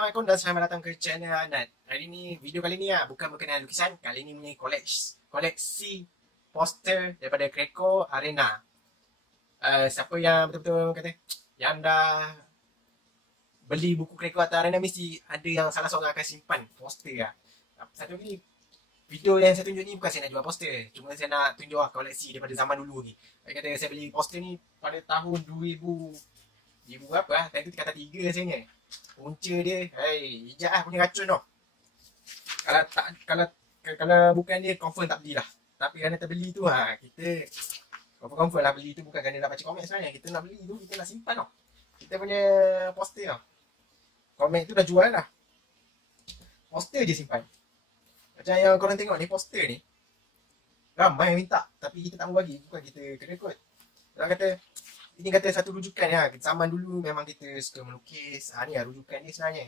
Assalamualaikum dan selamat datang ke channel Anand. Hari ni, video kali ni bukan berkenaan lukisan. Kali ni punya koleksi poster daripada Greco Arena. Siapa yang betul-betul kata yang dah beli buku Greco Arena mesti ada yang salah seorang akan simpan poster lah. Satu lagi, video yang saya tunjuk ni bukan saya nak jual poster. Cuma saya nak tunjuk koleksi daripada zaman dulu ni. Saya kata saya beli poster ni pada tahun 2000 berapa lah. Time tu kata 3 rasanya. Punca dia, hijab lah punya racun tau. Kalau tak, kalau bukan dia, confirm tak belilah. Tapi kerana terbeli tu, kita confirm lah beli tu bukan kerana nak baca komik sebenarnya. Kita nak beli tu, kita nak simpan tau. Kita punya poster tau. Komik tu dah jual lah. Poster je simpan. Macam yang korang tengok ni, poster ni. Ramai minta, tapi kita tak mau bagi. Bukan kita kena kot. Orang kata, ini kata satu rujukan ya. Zaman dulu memang kita suka melukis. Ni lah rujukan dia sebenarnya.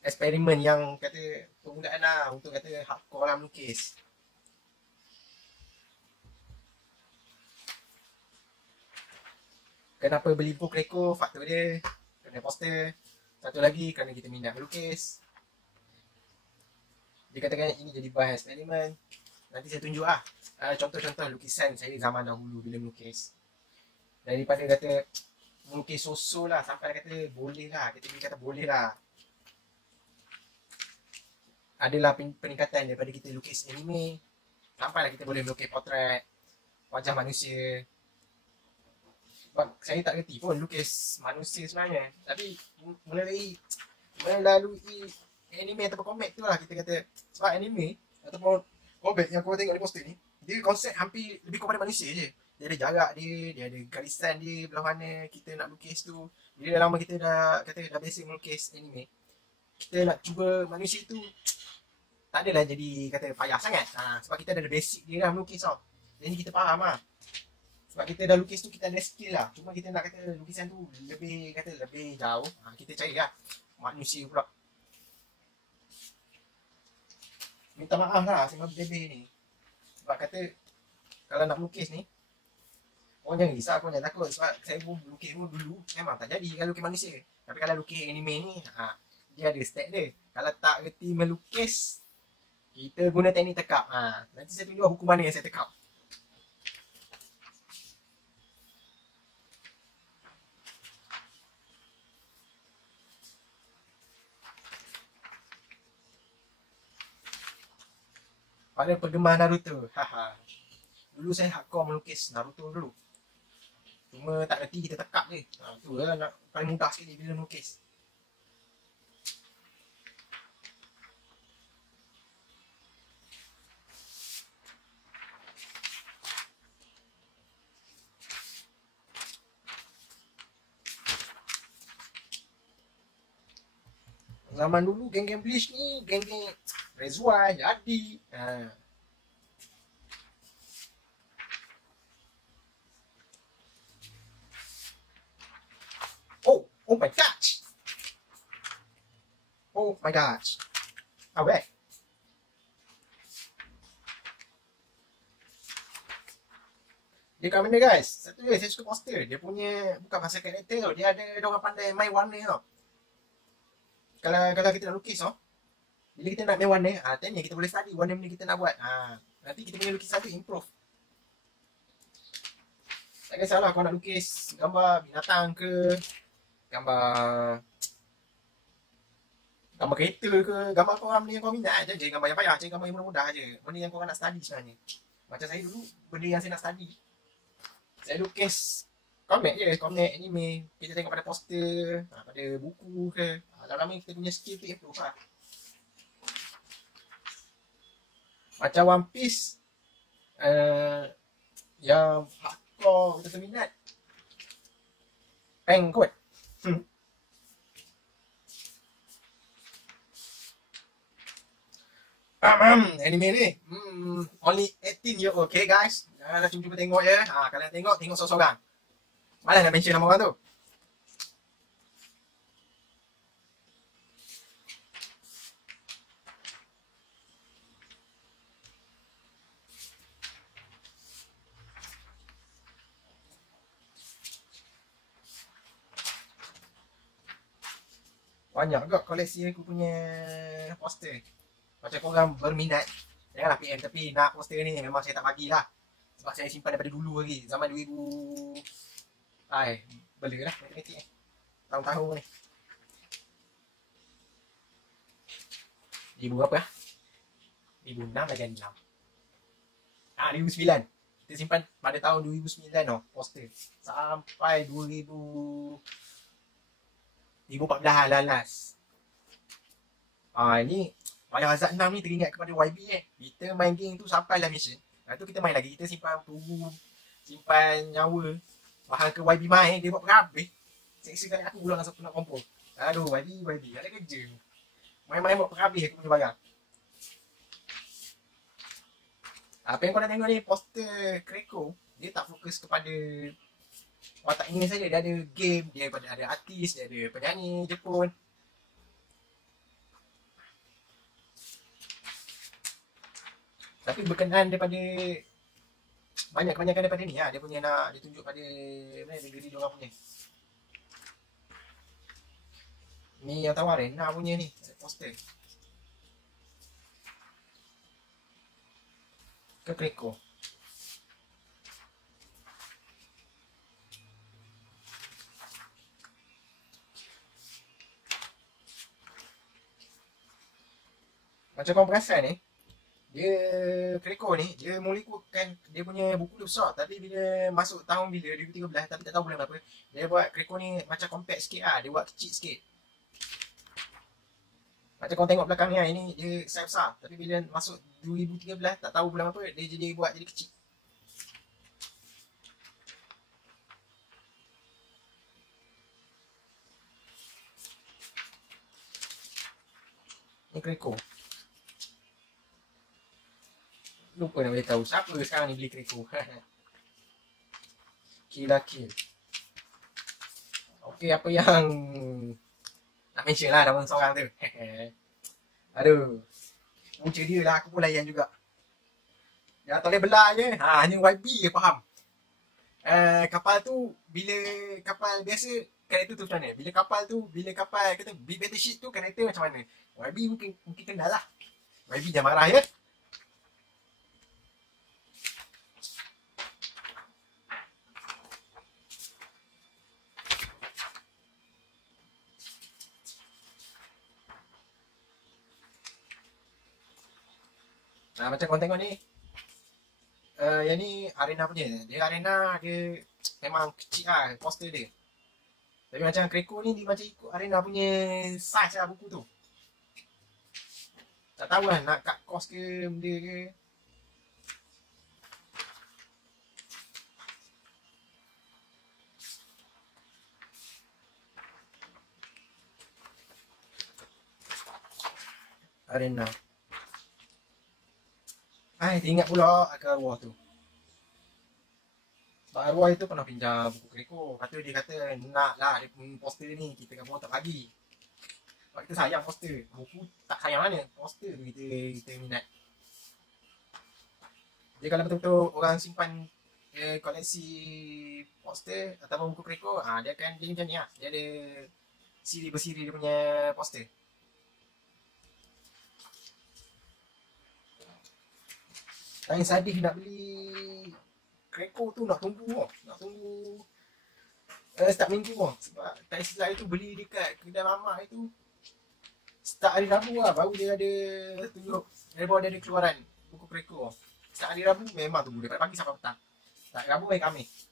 Eksperimen yang kata permulaan lah untuk kata hardcore lah melukis. Kenapa beli buku Greco? Faktor dia kena poster. Satu lagi kerana kita minat melukis. Dia katakan ini jadi bahan eksperimen. Nanti saya tunjuk contoh-contoh lukisan saya zaman dahulu bila melukis. Daripada kata melukis sosok lah sampai kata boleh lah. Kita kata boleh lah. Adalah peningkatan daripada kita lukis anime. Sampailah kita boleh melukis potret wajah manusia. Sebab saya tak kerti pun lukis manusia sebenarnya. Tapi melalui anime ataupun komik tu lah kita kata. Sebab anime ataupun komik yang korang tengok di poster ni, dia konsep hampir lebih kepada manusia je. Dia ada jarak dia ada garisan dia belah mana kita nak lukis tu. Bila dah lama kita dah biasa melukis anime, kita nak cuba manusia tu tak adalah jadi kata payah sangat. Sebab kita ada basic dia dah melukis tau. Jadi kita faham lah. Sebab kita dah lukis tu kita ada skill lah. Cuma kita nak kata lukisan tu lebih jauh. Kita cari lah manusia pula. Minta maaf lah sama bebe ni. Sebab kata kalau nak melukis ni, orang jangan risau, korang jangan takut. Sebab saya pun lukis pun dulu memang tak jadi kalau lukis manusia. Tapi kalau lukis anime ni, dia ada step dia. Kalau tak reti melukis, kita guna teknik tekap. Nanti saya tunjuk hukum mana yang saya tekap. Pada penggemar Naruto, dulu saya hardcore melukis Naruto dulu. Cuma tak reti kita tekap je. Tu lah paling mudah sekali bila melukis. Zaman dulu geng-geng Bleach ni, geng-geng Rezuai, Jadi. Oh my gosh. Oh my gosh. Alright. Dia kat mana guys? Satu dia saya suka poster. Dia punya bukan pasal karakter tau. Dia ada orang pandai main warna tau. Kalau kita nak lukis tau. Bila kita nak main warna, tanya kita boleh study warna mana kita nak buat. Nanti kita punya lukisan tu improve. Tak kisahlah kau nak lukis gambar binatang ke, gambar kereta ke, gambar korang benda yang kau minat je. Jangan gambar yang payah, jangan gambar yang mudah-mudah je. Benda yang korang nak study sebenarnya. Macam saya dulu, benda yang saya nak study, saya lukis komik je, komik anime. Kita tengok pada poster, pada buku ke. Lama-lama kita punya skill tu improve lah. Macam One Piece, yang hardcore kita minat, Peng kot. Anime ni only 18 year old, okay guys. Janganlah cuba tengok je. Kalian tengok seorang-seorang. Malas nak mention nama orang tu. Banyak juga koleksi aku punya poster. Macam korang berminat, janganlah PM, tapi nak poster ni memang saya tak bagilah. Sebab saya simpan daripada dulu lagi, zaman 2000. Ai, bela lah matematik ni. Tahun-tahun ni. 2000 berapa lah? 2006 lagi 6. 2009. Kita simpan pada tahun 2009 tau, poster. Sampai 2014 lah last. Ini Pada Hazard 6 ni teringat kepada YB Kita main game tu sampai lah mission. Lepas tu kita main lagi. Kita simpan peluru, simpan nyawa. Bahan ke YB main, dia buat perhabis. Seksa kali aku pulang dengan satu nak kompor. Aduh, YB, ada kerja. Main-main buat perhabis aku punya barang. Apa yang kau nak tengok ni, poster Kreko, dia tak fokus kepada watak ini saja. Dia ada game, dia ada artis, dia ada penyanyi Jepun. Tapi berkenaan daripada kebanyakan daripada ni lah. Dia punya nak dia tunjuk pada negeri diorang punya. Ni yang tawar Arena punya ni, poster. Ke Kreko. Macam kau perasan ni, dia Kreko ni, dia mengikutkan dia punya buku tu besar. Tapi bila masuk tahun bila 2013, tapi tak tahu bulan berapa, dia buat Kreko ni macam compact sikit lah. Dia buat kecil sikit. Macam kau tengok belakang ni, ini dia size besar. Tapi bila masuk 2013, tak tahu bulan apa, dia buat jadi kecil. Ni Kreko. Lupa nak beritahu siapa sekarang ni beli Kreko. Kill. Okey, apa yang nak mention lah nama seorang tu. Aduh, punca dia lah, aku pun layan juga. Dia tak boleh belah je. Hanya YB je faham. Kapal tu, bila kapal biasa, karakter tu macam mana? Bila kapal kata big battleship tu, karakter macam mana? YB mungkin kenal lah. YB jangan marah ya. Macam korang tengok ni, yang ni arena punya. Dia arena dia memang kecil lah poster dia. Tapi macam Kreko ni dia macam ikut arena punya size lah buku tu. Tak tahu lah nak cut cost ke benda ke. Arena. Ingat pula ke arwah tu. Sebab arwah itu pernah pinjam buku Kreko. Lepas tu dia kata nak lah dia punya poster ni. Kita kan tak bagi. Sebab kita sayang poster. Buku tak sayang mana. Poster tu kita minat. Jadi kalau betul-betul orang simpan koleksi poster ataupun buku Kreko, dia akan dia macam ni lah. Dia ada siri bersiri dia punya poster. Yang sadis nak beli Kreko tu nak tunggu start minggu sebab tak silap itu beli dekat kedai mamak itu start hari Rabu lah, baru dia ada tunjuk, baru dia ada keluaran buku Kreko. Start hari Rabu memang tunggu daripada pagi sampai petang. Tak Rabu main Khamis.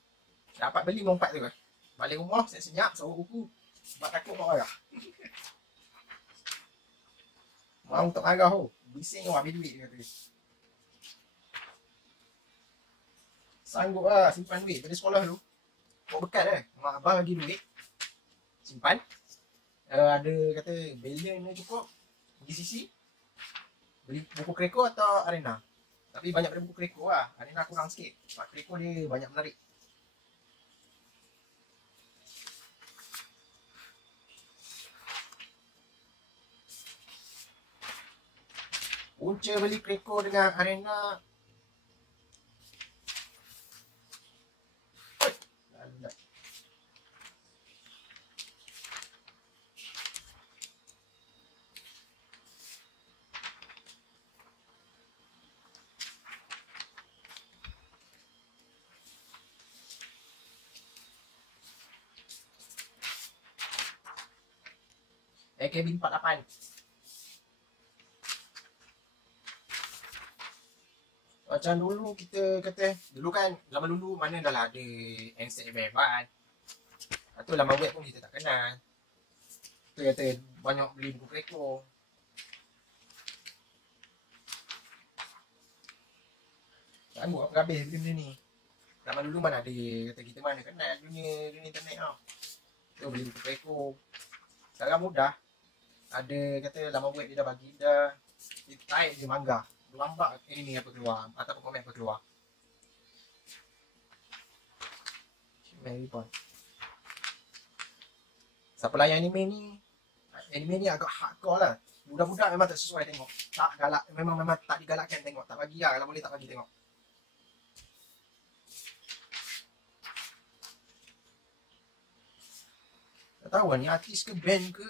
Dapat beli lompat tu kan. Balik rumah senyap sorok buku sebab takut mak marah. Mau tak marah tu. Bising kau habis duit dia kata. Sanggup lah simpan duit pada sekolah tu. Bawa bekal lah. Mak abang bagi duit. Simpan. Ada kata balance ni cukup. Pergi sisi. Beli buku Kreko atau Arena. Tapi banyak pada buku Kreko lah. Arena kurang sikit. Sebab Kreko dia banyak menarik. Punca beli Kreko dengan Arena. AKB48. Macam dulu kita kata, dulu kan zaman dulu mana dah lah ada handset hebat-hebat. Lepas tu laman web pun kita tak kenal. Tu kata banyak beli buku kreko. Tak buat apa habis beli benda ni. Zaman dulu mana ada, kata kita mana kenal dunia internet tau. Tu beli buku kreko. Sekarang mudah. Ada kata laman web dia dah bagi, dah type je manga. Lambat ini apa keluar ataupun komen apa keluar. Mary Bond. Siapa layan anime ni agak hardcore lah. Budak-budak memang tak sesuai tengok. Tak galak, memang tak digalakkan tengok. Tak bagi lah, kalau boleh tak bagi tengok. Tak tahu lah ni artis ke band ke.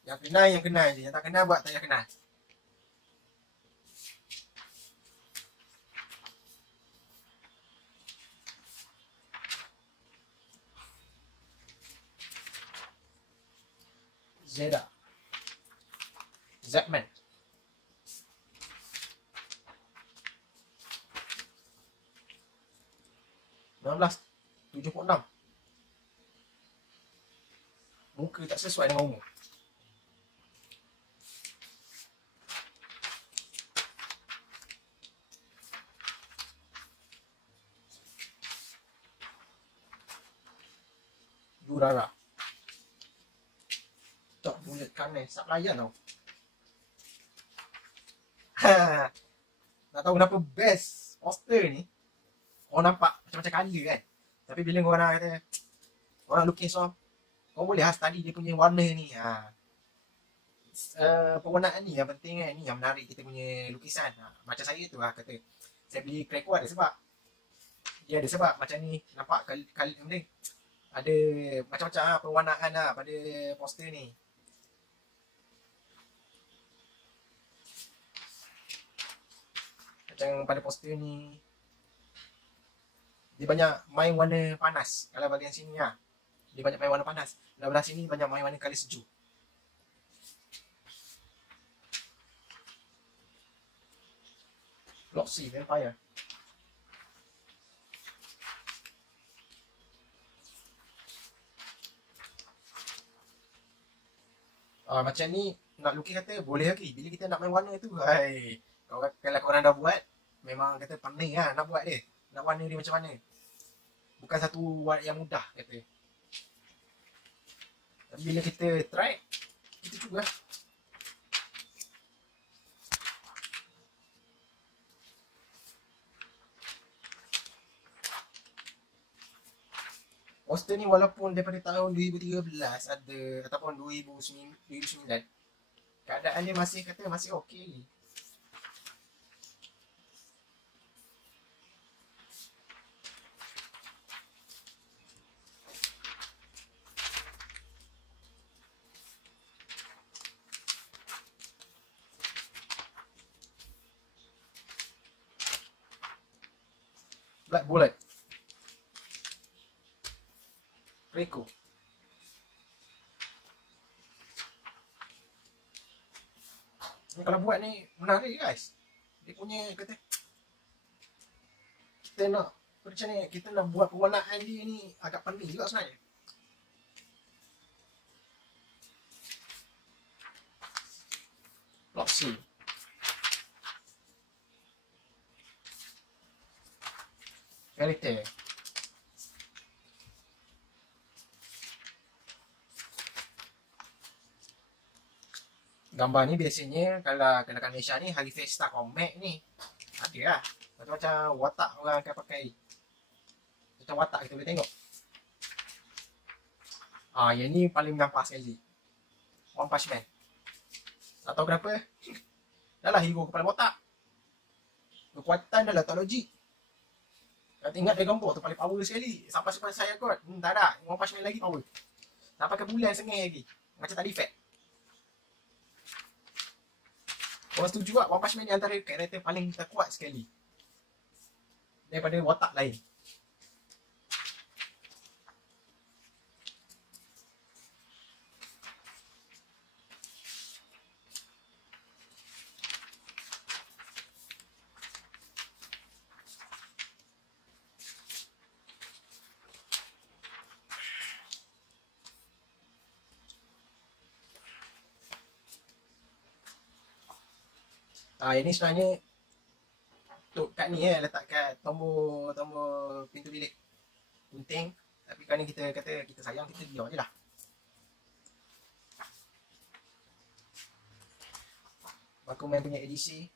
Yang kenal je. Yang tak kenal buat tak payah kenal. Zeda. Zapman. (1976). Muka tak sesuai dengan umur. Durara. Tak bulat kanan, sap layan tau. Tak tahu kenapa best poster ni. Orang nampak macam-macam colour kan. Tapi bila korang nak kata, orang lukis so, korang boleh lah study dia punya warna ni. Pewarnaan ni yang penting kan, ni yang menarik kita punya lukisan. Macam saya tu lah kata, saya beli kreko ada sebab. Dia ada sebab macam ni, nampak kali ni ada macam-macam pewarnaan lah pada poster ni. Macam pada poster ni, dia banyak main warna panas. Kalau bahagian sini lah, dia banyak main warna panas. Dalam belah sini banyak main warna kali sejuk. Loxy Vampire. Macam ni nak lukis kata boleh lagi. Bila kita nak main warna tu, kalau korang dah buat, memang kata pandai lah nak buat dia. Nak warna dia macam mana. Bukan satu warna yang mudah kata. Tapi bila kita try, kita cuba. Poster ni walaupun daripada tahun 2013 ada, ataupun 2009, keadaan dia masih kata masih okey. Black Bullet. Kreko. Ni kalau buat ni menarik guys. Dia punya kata, kita nak macam ni, kita nak buat pewarnaan dia ni agak pandai juga sebenarnya. Loxy. Karakter. Gambar ni biasanya kalau kat Malaysia ni hari Festa Comic ni ada lah. Macam-macam watak orang akan pakai. Macam watak kita boleh tengok. Yang ni paling nampak sekali. One Punch Man. Tak tahu kenapa. Dah lah hero kepala botak. Kekuatan dah lah tak logik. Kalau ingat Dragon Ball tu paling power sekali. Sampai Super Saiyan God. Tak ada. One Punch Man lagi power. Sampai ke bulan sengih lagi. Macam tak defect. Orang setuju tak One Punch Man ni antara karakter paling terkuat sekali daripada watak lain. Ini sebenarnya untuk kat ni letak kat tombol tombol pintu bilik penting. Tapi kalau ni kita kata kita sayang, kita biar je lah. Bakuman punya edisi.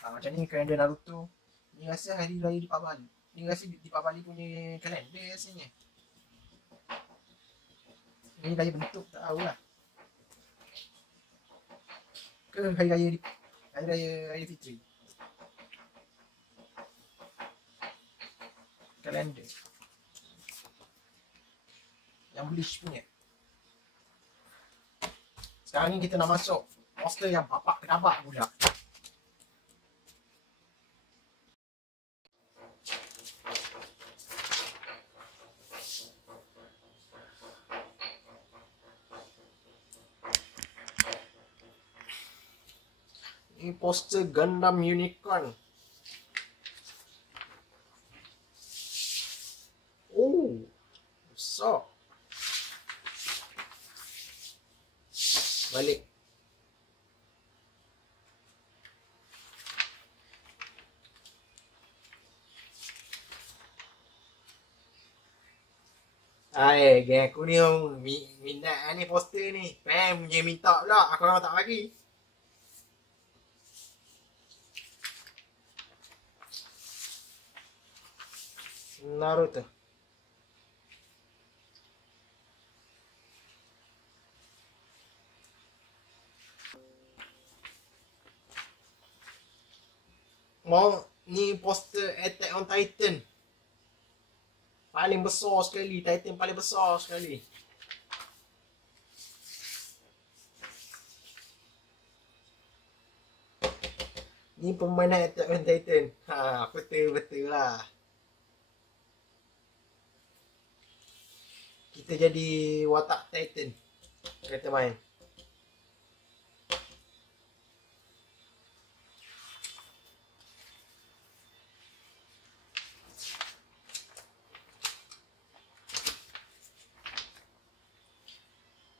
Macam ni kalender Naruto. Ni rasa hari raya Deepavali. Ni rasa Deepavali punya kalender rasanya. Ni raya bentuk tak tahu lah. Ke hari raya Fitri. Kalender. Yang Bleach punya. Sekarang ni kita nak masuk poster yang bapak kedabak pula. Ini poster Gundam Unicorn. Oh, besar. Balik. Geng aku ni minat ni poster ni. Pem punya minta pula, aku memang tak bagi. Naruto. Mau ni poster Attack on Titan. Paling besar sekali, Titan paling besar sekali. Ni permainan Attack on Titan. Betul lah. Kita jadi watak Titan. Kita main.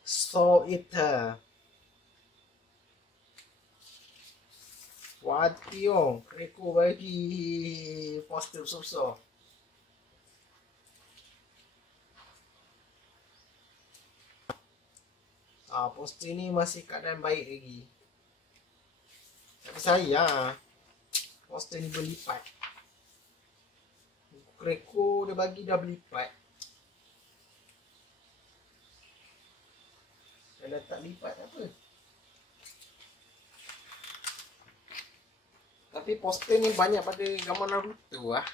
Soul Eater. Wationg. Aku bagi poster besar-besar. Poster ni masih keadaan baik lagi. Tapi sayang poster ni berlipat. Kreko dia bagi dah berlipat. Kalau tak lipat apa. Tapi poster ni banyak pada gambar Naruto lah.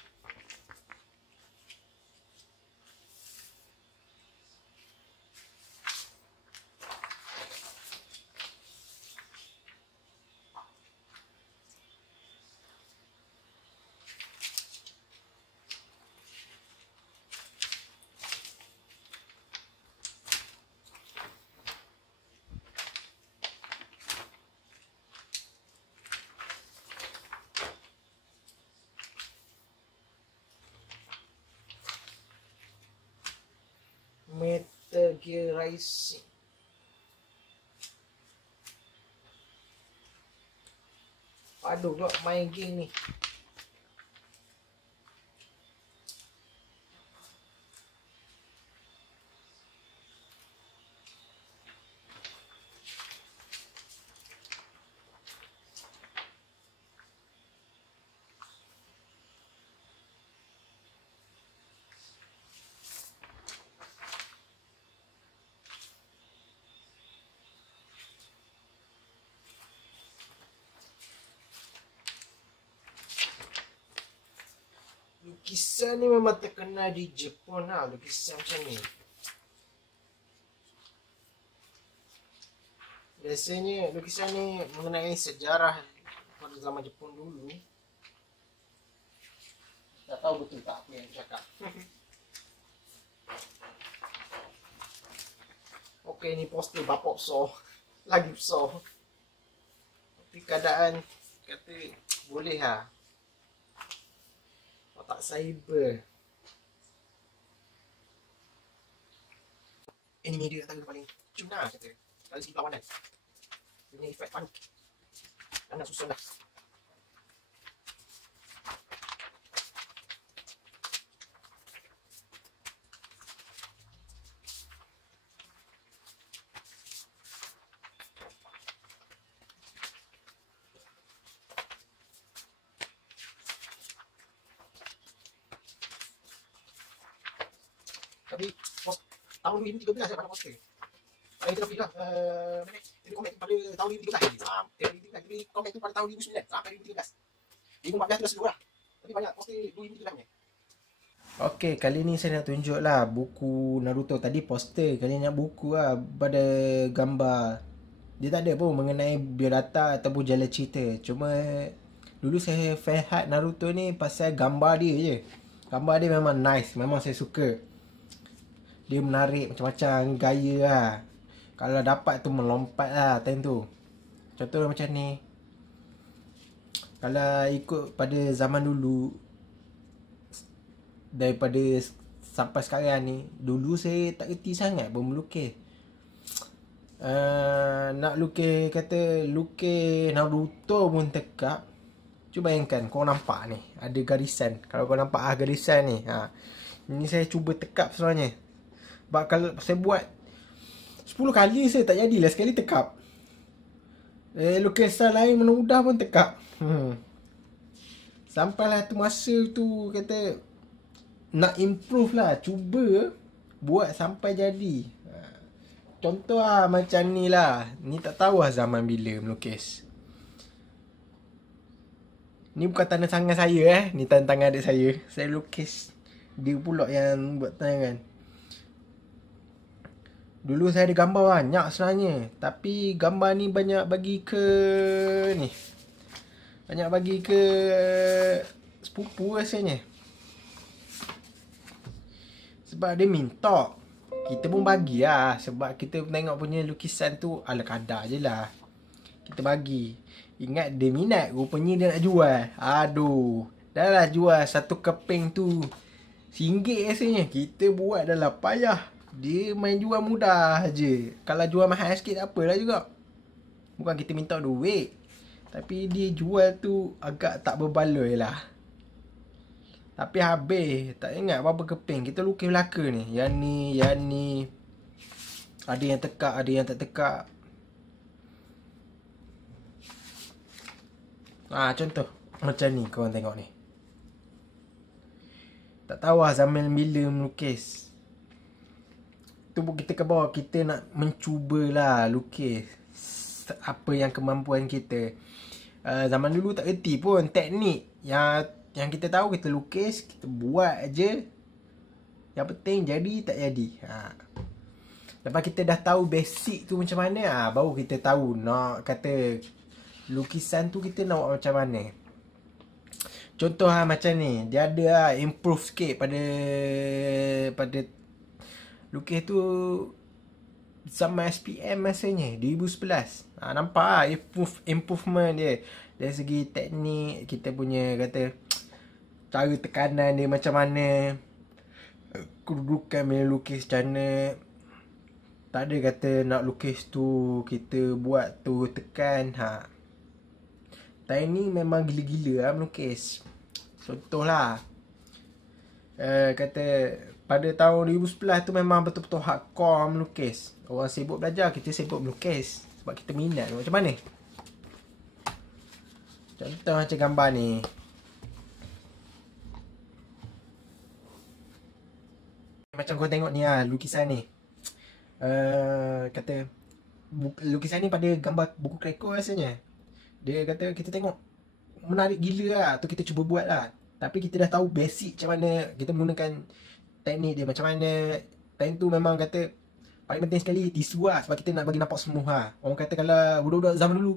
Metal Gear Rising. Aduh, buat main game ni. Lukisan ni memang terkenal di Jepun lah, lukisan macam ni. Biasanya lukisan ni mengenai sejarah pada zaman Jepun dulu. Tak tahu betul tak apa yang aku cakap. Okey, ni poster bapak besar. Lagi besar. Tapi keadaan kata boleh lah. Otak cyber. Anime dia kata paling cuna kata. Dari segi perlawanan. Dia punya efek panik. Anak susun lah. Tapi tahun 2013 saya pada poster. Kita dah bilang, jadi komen pada tahun 2013 jadi komen tu pada tahun 2009 sampai 2013. 2014 tu dah seluruh lah. Tapi banyak poster 2013 punya. Okey, kali ni saya nak tunjuk lah buku Naruto. Tadi poster, kali ni nak buku lah pada gambar. Dia tak ada pun mengenai biodata ataupun jalan cerita. Cuma dulu saya fan hard Naruto ni pasal gambar dia je. Gambar dia memang nice, memang saya suka. Dia menarik macam-macam gaya lah. Kalau dapat tu melompat lah time tu. Contoh macam ni. Kalau ikut pada zaman dulu, daripada sampai sekarang ni, dulu saya tak reti sangat pun melukis. Nak lukis, kata lukis Naruto pun tekap. Cuba bayangkan, korang nampak ni ada garisan. Kalau korang nampak garisan ni, ini saya cuba tekap sebenarnya. Sebab kalau saya buat 10 kali saya tak jadilah, sekali tekap. Lukisan lain mana mudah pun tekap. Sampailah tu masa tu kata nak improve lah, cuba buat sampai jadi. Contoh lah macam ni lah. Ni tak tahu lah zaman bila melukis. Ni bukan tanda tangan saya ni tanda tangan adik saya. Saya lukis, dia pula yang buat tangan. Dulu saya ada gambar banyak sebenarnya, tapi gambar ni banyak bagi ke ni, banyak bagi ke sepupu rasanya. Sebab dia minta, kita pun bagi lah. Sebab kita tengok punya lukisan tu ala kadar je lah, kita bagi. Ingat dia minat, rupanya dia nak jual. Aduh, dah lah jual satu keping tu RM1 rasanya. Kita buat dah lah payah. Dia main jual mudah je. Kalau jual mahal sikit tak apalah juga. Bukan kita minta duit, tapi dia jual tu agak tak berbaloi lah. Tapi habis, tak ingat berapa keping. Kita lukis belaka ni. Yang ni. Ada yang tekak, ada yang tak tekak. Contoh macam ni, korang tengok ni. Tak tahu lah zaman bila melukis. Tu kita ke bawah, kita nak mencubalah lukis apa yang kemampuan kita. Zaman dulu tak reti pun teknik. Yang kita tahu, kita lukis, kita buat aje. Yang penting jadi tak jadi. Lepas kita dah tahu basic tu macam mana, baru kita tahu nak kata lukisan tu kita nak buat macam mana. Contoh macam ni, dia ada improve sikit pada lukis tu zaman SPM masanya 2011. Nampak improvement dia dari segi teknik, kita punya kata cara tekanan dia macam mana, kedudukan bila lukis macam mana. Tak ada kata nak lukis tu kita buat tu tekan. Time ni memang gila-gila lah melukis. Contohlah, kata pada tahun 2011 tu memang betul-betul hardcore melukis. Orang sibuk belajar, kita sibuk melukis. Sebab kita minat macam mana. Contoh macam gambar ni. Macam kau tengok ni lukisan ni. Kata lukisan ni pada gambar buku kreko rasanya. Dia kata kita tengok menarik gila lah. Tu kita cuba buat lah. Tapi kita dah tahu basic macam mana kita menggunakan teknik dia macam mana. Time tu memang kata paling penting sekali tisu lah. Sebab kita nak bagi nampak semua lah. Orang kata kalau budak-budak zaman dulu,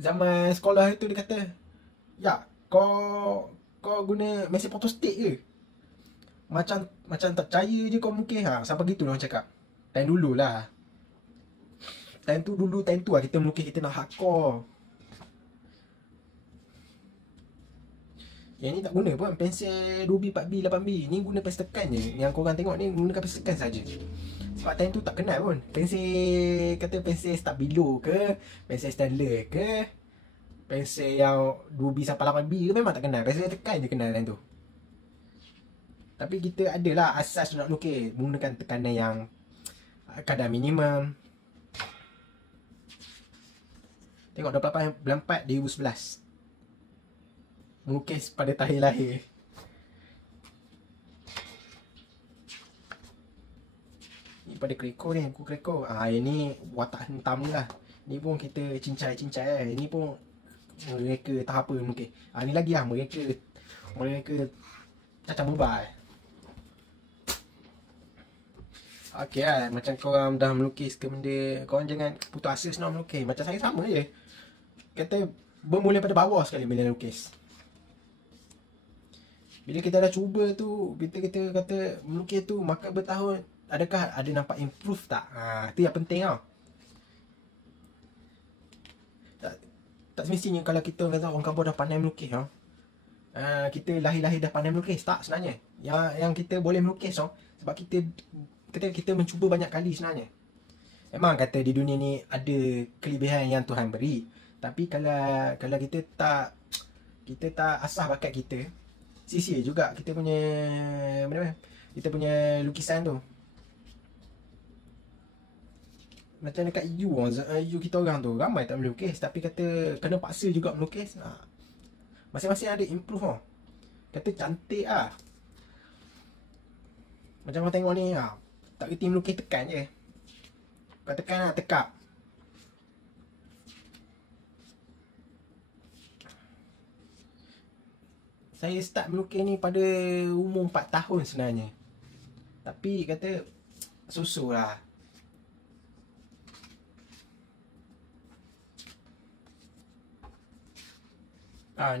zaman sekolah itu dia kata, ya kau guna mesin photostat ke? Macam tak percaya je kau mungkin. Sampai gitu orang cakap. Time dulu lah. Time tu lah kita melukis, kita nak hardcore. Yang ni tak guna pun pensel 2B, 4B, 8B. Ni guna pensel tekan je. Yang korang tengok ni gunakan pensel tekan saja. Sebab time tu tak kenal pun pensel, kata pensel Stabilo ke, pensel Stanley ke, Pensel yang 2B sampai 8B memang tak kenal. Pensel tekan je kenal yang tu. Tapi kita adalah asas nak lukis menggunakan tekanan yang kadar minimum. Tengok 28 bulan 4 2011. Melukis pada tahun lahir. Ni pada kreko ni, buku kreko. Ini watak hentam lah. Ni pun kita cincai-cincai. Ini pun mereka tahap apa mungkin. Ni lagi lah mereka cacat mobile. Okey lah, macam korang dah melukis ke benda, korang jangan putus asa senang melukis. Macam saya sama je. Kata bermula pada bawah sekali bila lukis. Bila kita dah cuba tu, bila kita kata melukis tu maka bertahun, adakah ada nampak improve tak? Tu yang penting tau. Tak semestinya kalau kita kata orang kampung dah pandai melukis tau. Kita lahir-lahir dah pandai melukis. Tak sebenarnya. Yang kita boleh melukis tau. Sebab kita mencuba banyak kali sebenarnya. Memang kata di dunia ni ada kelebihan yang Tuhan beri. Tapi kalau kita tak asah bakat kita, sia-sia juga kita punya lukisan tu. Macam dekat EU kita orang tu ramai tak boleh lukis, tapi kata kena paksa juga melukis. Masing-masing ada improve tau. Kata cantik lah. Macam korang tengok ni tak kerti melukis, tekan je. Kau tekan lah, tekap. Saya start melukis ni pada umur 4 tahun sebenarnya. Tapi kata susu lah.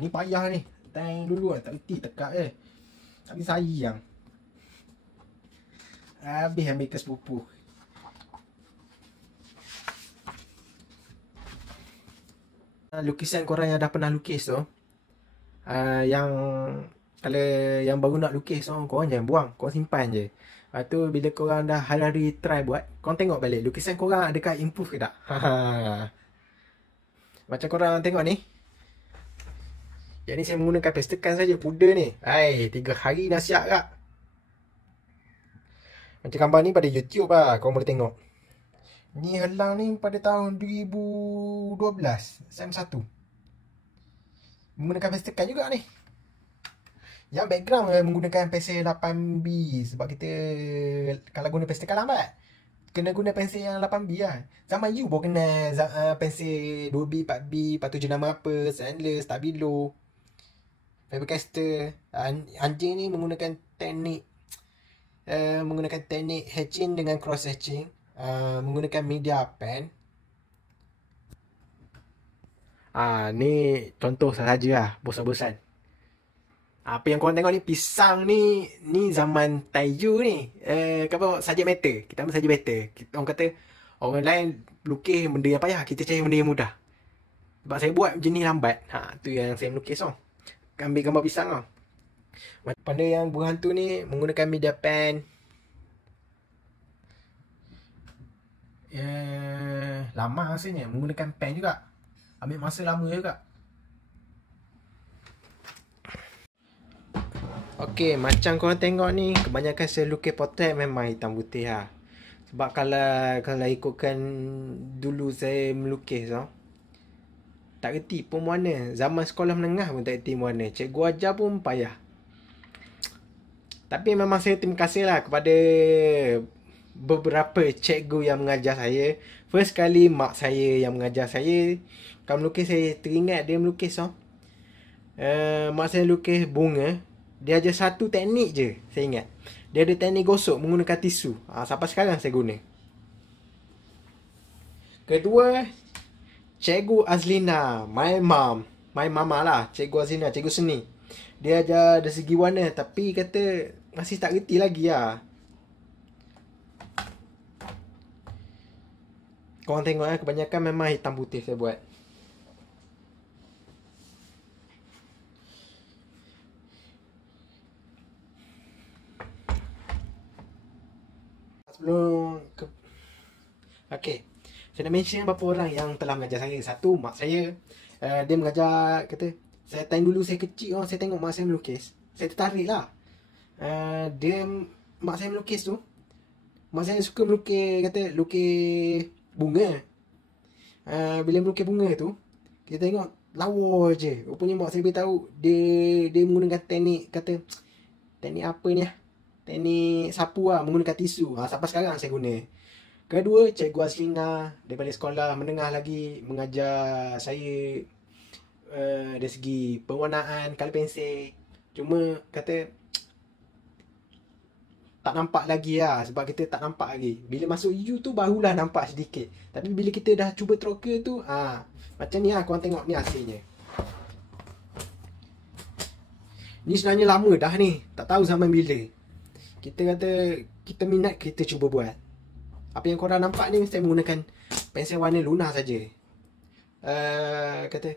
Ni payah ni. Time dulu lah tak kerti tekap je. Tapi sayang. Habis ambil ke sepupu. Lukisan korang yang dah pernah lukis tu, yang kalau yang baru nak lukis tu, korang jangan buang, korang simpan je. Lepas tu bila korang dah hari-hari try buat, korang tengok balik lukisan korang adakah improve ke tak. Macam korang tengok ni. Yang ni saya menggunakan pestekan saja, pudar ni. 3 hari dah siap kak. Macam gambar ni pada YouTube lah, korang boleh tengok. Ni helang ni pada tahun 2012, SEM 1. Menggunakan pestekan juga ni. Yang background menggunakan pensel 8B. Sebab kita kalau guna pestekan lambat, kena guna pensel yang 8B lah. Zaman you pun kena pensel 2B, 4B, lepas tu jenama apa, Sandler, Stabilo, Faber-Castell. Anjing ni menggunakan teknik hatching dengan cross hatching, menggunakan media pen. Ni contoh sahaja lah, bosan-bosan. Apa yang korang tengok ni, pisang ni zaman Taiyu ni. Subject matter. Kita ambil subject matter. Orang kata orang lain lukis benda yang payah, kita cari benda yang mudah. Sebab saya buat jenis lambat. Tu yang saya melukis tau. Ambil gambar pisang tau. Pada yang berhantu ni menggunakan media pen. Lama rasanya menggunakan pen juga. Ambil masa lama juga. Okey, macam korang tengok ni, kebanyakan saya lukis potret memang hitam putih lah. Sebab kalau ikutkan dulu saya melukis tau, tak kerti pun warna. Zaman sekolah menengah pun tak kerti warna. Cikgu ajar pun payah. Tapi memang saya terima kasih lah kepada beberapa cikgu yang mengajar saya. First kali mak saya yang mengajar saya. Kalau melukis saya teringat dia melukis tau. Mak saya lukis bunga. Dia ajar satu teknik je, saya ingat. Dia ada teknik gosok menggunakan tisu. Sampai sekarang saya guna. Kedua, Cikgu Azlina, my mama lah, Cikgu Azlina, cikgu seni. Dia ajar dari segi warna, tapi kata masih tak reti lagi lah. Korang tengok kebanyakan memang hitam putih saya buat. Okey. Saya nak mention beberapa orang yang telah mengajar saya. Satu, mak saya. Dia mengajar, kata, saya time dulu saya kecil, saya tengok mak saya melukis. Saya tertarik lah. Mak saya melukis tu. Mak saya suka melukis, kata, lukis bunga. Bila melukis bunga tu, kita tengok lawa je. Rupanya mak saya beritahu dia menggunakan teknik, kata, teknik apa ni lah. Teknik sapu lah, menggunakan tisu. Sampai sekarang saya guna. Kedua, Cikgu Aslina daripada sekolah menengah lagi mengajar saya dari segi pewarnaan, color pensel. Cuma kata tak nampak lagi lah, sebab kita tak nampak lagi. Bila masuk EU tu barulah nampak sedikit. Tapi bila kita dah cuba teroka tu, macam ni lah, korang tengok ni hasilnya. Ni sebenarnya lama dah ni, tak tahu zaman bila. Kita kata kita minat, kita cuba buat. Apa yang korang nampak ni saya menggunakan pensel warna lunar saja. Kata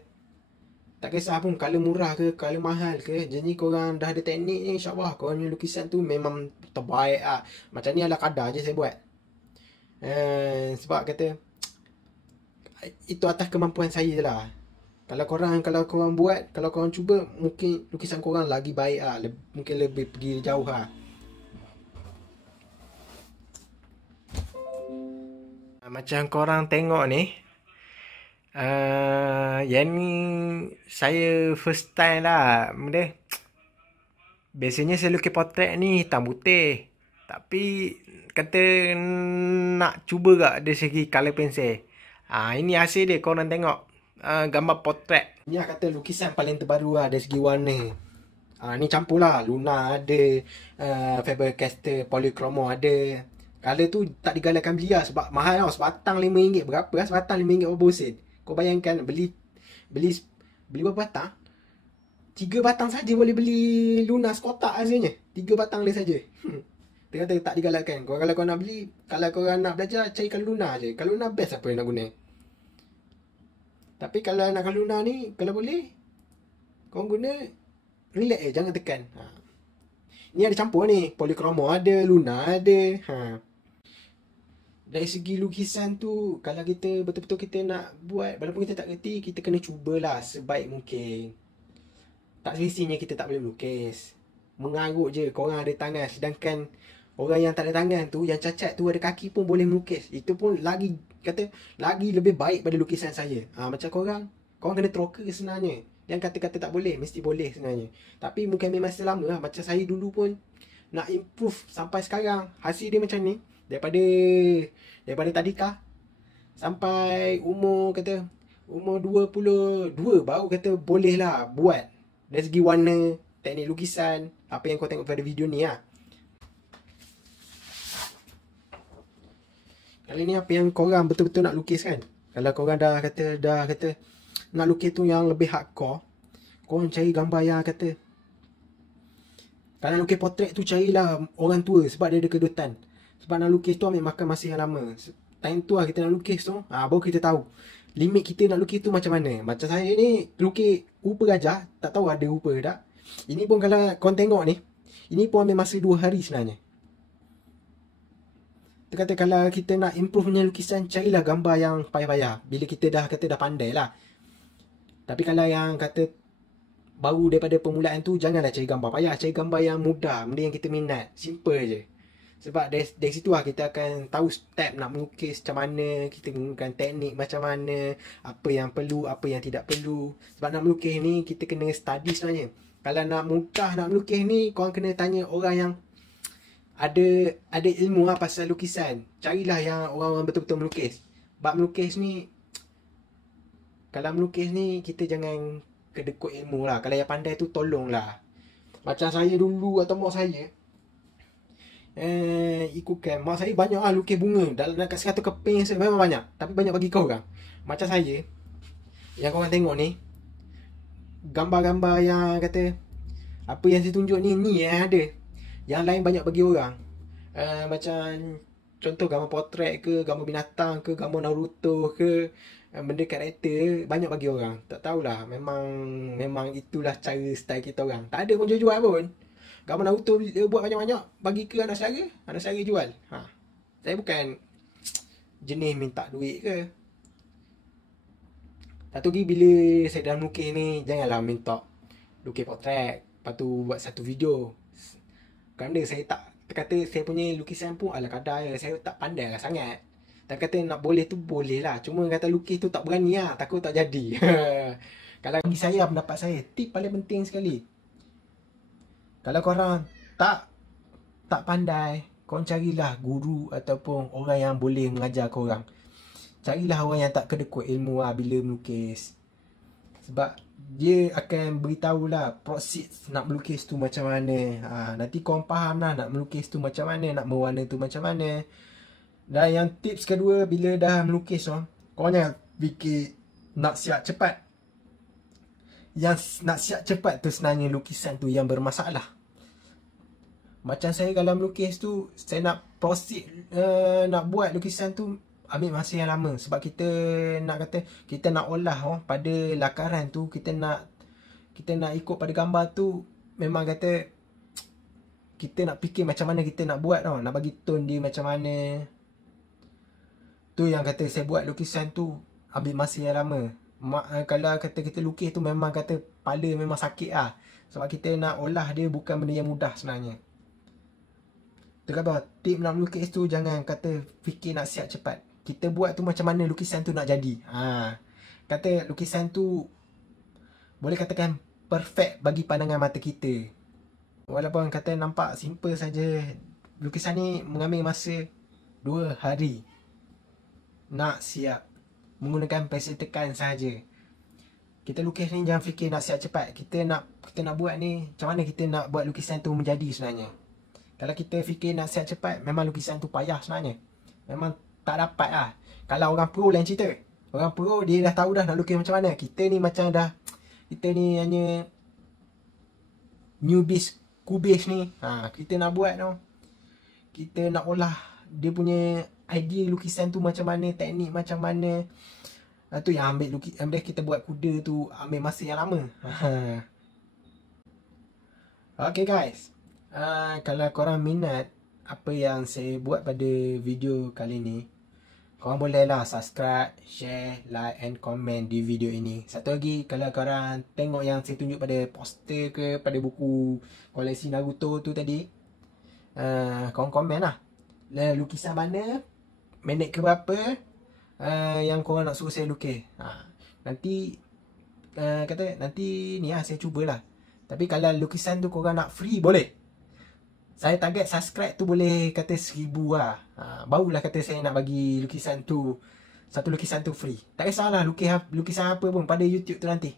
tak kisah pun color murah ke color mahal ke, jadi korang dah ada teknik ni, insyaAllah korang punya lukisan tu memang terbaik lah. Macam ni ala kadar je saya buat. Sebab kata itu atas kemampuan saya je lah. Kalau korang buat, kalau korang cuba, mungkin lukisan korang lagi baik lah, mungkin lebih pergi jauh lah. Macam korang tengok ni, yang ni saya first time lah. Biasanya saya lukis potret ni hitam putih, tapi kata nak cuba gak dari segi color pensel. Ini hasil dia, korang tengok. Gambar potret ni lah, kata lukisan paling terbaru lah dari segi warna. Ni campur lah, Luna ada, Faber-Castell Polychromo ada. Color tu tak digalakkan beli lah, sebab mahal tau. Sebatang RM5. Berapa lah sebatang RM5 berapa sen? Kau bayangkan beli berapa batang? 3 batang saja boleh beli Luna sekotak rasanya. 3 batang dia saja. Dia kata tak digalakkan. Kalau kau nak beli, kalau kau nak belajar, carikan Luna je. Kalau Luna best apa yang nak guna. Tapi kalau nak Luna ni, kalau boleh, kau guna relax jangan tekan. Ni ada campur ni, Polychromo ada, Luna ada. Dari segi lukisan tu, kalau kita betul-betul kita nak buat, walaupun kita tak kerti, kita kena cubalah sebaik mungkin. Tak semestinya kita tak boleh melukis. Mengarut je korang ada tangan, sedangkan orang yang tak ada tangan tu, yang cacat tu ada kaki pun boleh melukis. Itu pun lagi lebih baik pada lukisan saya. Macam korang kena teroka sebenarnya. Yang kata-kata tak boleh, mesti boleh sebenarnya. Tapi mungkin memang selama lah. Macam saya dulu pun nak improve sampai sekarang. Hasil dia macam ni. Daripada tadika sampai umur 22 baru kata boleh lah buat. Dari segi warna, teknik lukisan, apa yang kau tengok pada video ni lah. Kali ni apa yang korang betul-betul nak lukis kan? Kalau korang dah kata nak lukis tu yang lebih hardcore, korang cari gambar yang kata, kalau nak lukis potret tu carilah orang tua, sebab dia ada kedutan. Sebab nak lukis tu ambil makan masa yang lama. Time tu lah kita nak lukis tu, baru kita tahu limit kita nak lukis tu macam mana. Macam saya ni lukis rupa gajah, tak tahu ada rupa ke tak. Ini pun kalau korang tengok ni, ini pun ambil masa 2 hari sebenarnya. Dia kata kalau kita nak improve punya lukisan, carilah gambar yang payah-payah. Bila kita dah pandai lah. Tapi kalau yang kata baru daripada permulaan tu, janganlah cari gambar payah. Cari gambar yang mudah, benda yang kita minat. Simple je. Sebab dari situ lah kita akan tahu step nak melukis macam mana, kita menggunakan teknik macam mana, apa yang perlu, apa yang tidak perlu. Sebab nak melukis ni kita kena study sebenarnya. Kalau nak mudah nak melukis ni, korang kena tanya orang yang ada ilmu lah pasal lukisan. Carilah yang orang-orang betul-betul melukis. Sebab melukis ni, kalau melukis ni kita jangan kedekut ilmu lah. Kalau yang pandai tu tolonglah. Macam saya dulu atau mak saya, ikutkan mak saya banyak lah lukis bunga. Dalam kat 100 keping memang banyak, tapi banyak bagi kau orang. Macam saya, yang korang tengok ni, gambar-gambar yang kata apa yang saya tunjuk ni yang ada. Yang lain banyak bagi orang. Macam contoh gambar potret ke, gambar binatang ke, gambar Naruto ke, benda karakter banyak bagi orang. Tak tahulah, memang itulah cara style kita orang. Tak ada pun jual pun. Gambar Naruto dia buat banyak-banyak bagi ke anak saudara jual. Saya bukan jenis minta duit ke. Satu lagi bila saya dalam lukis ni, janganlah minta lukis potret, lepas tu buat satu video. Kerana saya tak, kata saya punya lukisan pun ala kadar je, saya tak pandai lah sangat. Tak kata nak boleh tu boleh lah, cuma kata lukis tu tak berani lah, takut tak jadi. Kalau bagi saya, pendapat saya, tip paling penting sekali, kalau korang tak pandai, korang carilah guru ataupun orang yang boleh mengajar korang. Carilah orang yang tak kedekut ilmu lah bila melukis. Sebab dia akan beritahu lah proses nak melukis tu macam mana. Nanti korang faham lah nak melukis tu macam mana, nak mewarna tu macam mana. Dan yang tips kedua, bila dah melukis korang jangan fikir nak siap cepat. Yang nak siap cepat tu sebenarnya lukisan tu yang bermasalah. Macam saya kalau melukis tu, saya nak proceed nak buat lukisan tu ambil masa yang lama. Sebab kita nak kata, kita nak olah pada lakaran tu, kita nak ikut pada gambar tu. Memang kata kita nak fikir macam mana kita nak buat nak bagi tone dia macam mana. Tu yang kata saya buat lukisan tu ambil masa yang lama. Kalau kata kita lukis tu memang kata kepala memang sakit lah. Sebab kita nak olah dia bukan benda yang mudah sebenarnya. Tu kata tip nak melukis tu, jangan kata fikir nak siap cepat. Kita buat tu macam mana lukisan tu nak jadi. Kata lukisan tu boleh katakan perfect bagi pandangan mata kita. Walaupun kata nampak simple saja, lukisan ni mengambil masa 2 hari nak siap menggunakan pensel tekan saja. Kita lukis ni jangan fikir nak siap cepat. Kita nak buat ni macam mana kita nak buat lukisan tu menjadi sebenarnya. Kalau kita fikir nak siap cepat, memang lukisan tu payah sebenarnya. Memang tak dapat lah. Kalau orang pro lain cerita. Orang pro dia dah tahu dah nak lukis macam mana. Kita ni macam dah, kita ni hanya newbies, kubis ni. Kita nak buat tau. Kita nak olah dia punya idea lukisan tu macam mana, teknik macam mana. Tu yang ambil kita buat kuda tu ambil masa yang lama. Okay guys, kalau korang minat apa yang saya buat pada video kali ni, korang bolehlah subscribe, share, like and comment di video ini. Satu lagi, kalau korang tengok yang saya tunjuk pada poster ke, pada buku koleksi Naruto tu tadi, korang komen lah lukisan mana, minit ke berapa yang korang nak suruh saya lukis. Nanti nanti ni lah saya cubalah. Tapi kalau lukisan tu korang nak free, boleh. Saya target subscribe tu boleh kata 1000 lah. Barulah kata saya nak bagi lukisan tu, satu lukisan tu free. Tak kisahlah lukisan apa pun pada YouTube tu nanti.